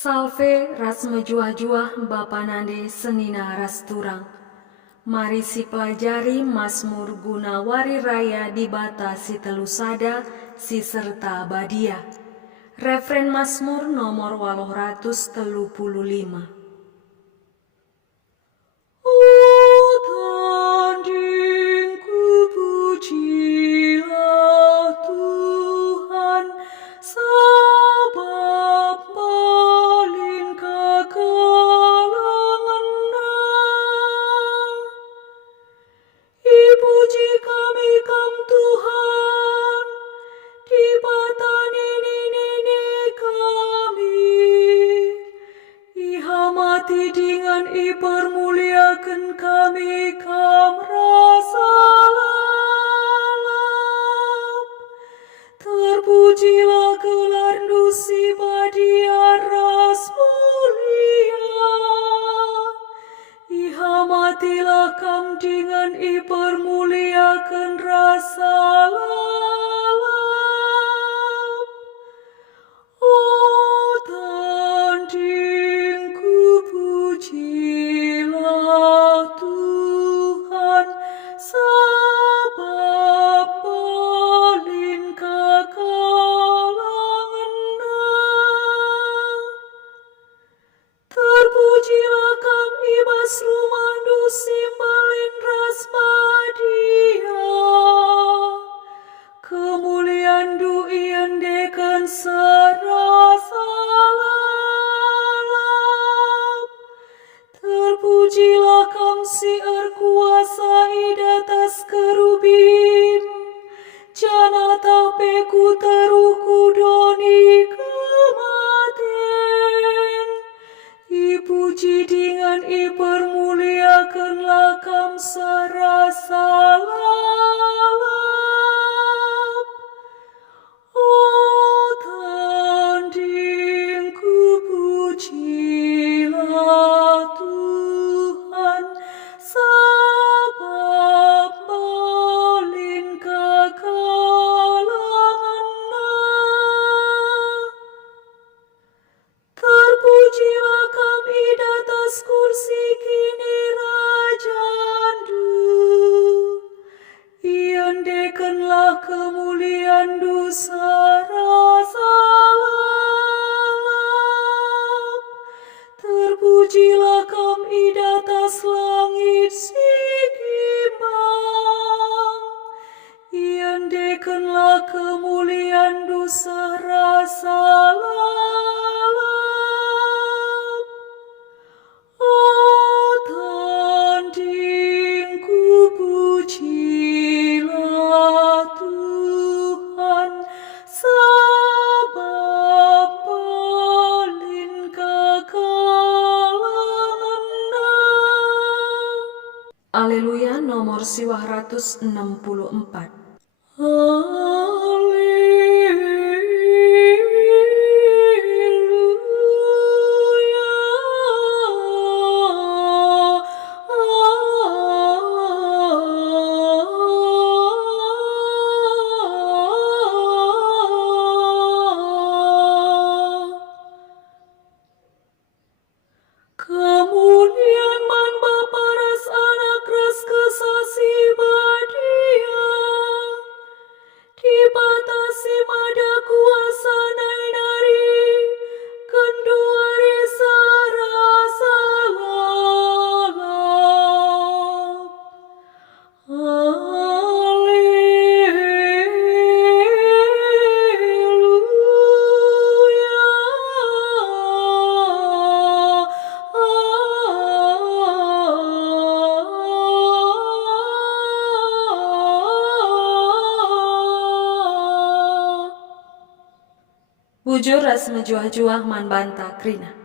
Salve ras mejuah-juah Bapa Nande senina ras turang. Mari si pelajari Mazmur guna wari raya di bata si telusada si serta badia. Refren Mazmur nomor 835. Tandingku pujilah Tuhan, sebab paling kekalanganna. Ipuji kami kam Tuhan, di bata nini kami. Ihamati dengan ipermuliakan kami kam rasa lalap. Terpujilah gelar dusi badia ras mulia. Ihamatilah kam dengan ipermuliakan rasa lalap. Oh, tandingku pujilah Tuhan, sebab paling kekalanganna. Terpujilah kam ibas rumah dusi malin ras badia. Kemuliaan du iandekan serasa lalap. Terpujilah kam si erkuasa idatas kerubim. Janata peku teruku doni kematen. Ipuji dengan ipermuliakanlah kam serasa lalap. Oh, tandingku pujilah Tuhan, sebab paling kekalanganna. Terpujilah kam idatas kursi kini rajandu. Iandekanlah kemuliaan du serasa lalap. Terpujilah kam idatas langit sigimbang. Iandekanlah kemuliaan du serasa lalap. Oh, tandingku pujilah Tuhan, sebab paling kekalanganna. Aleluya nomor 964. Kemuliaan man Bapa ras Anak ras kesasi badia. Dibatasi mada kuasa nainari, kenduari serasa lalap. Bujur ras mejuah-juah man banta krina.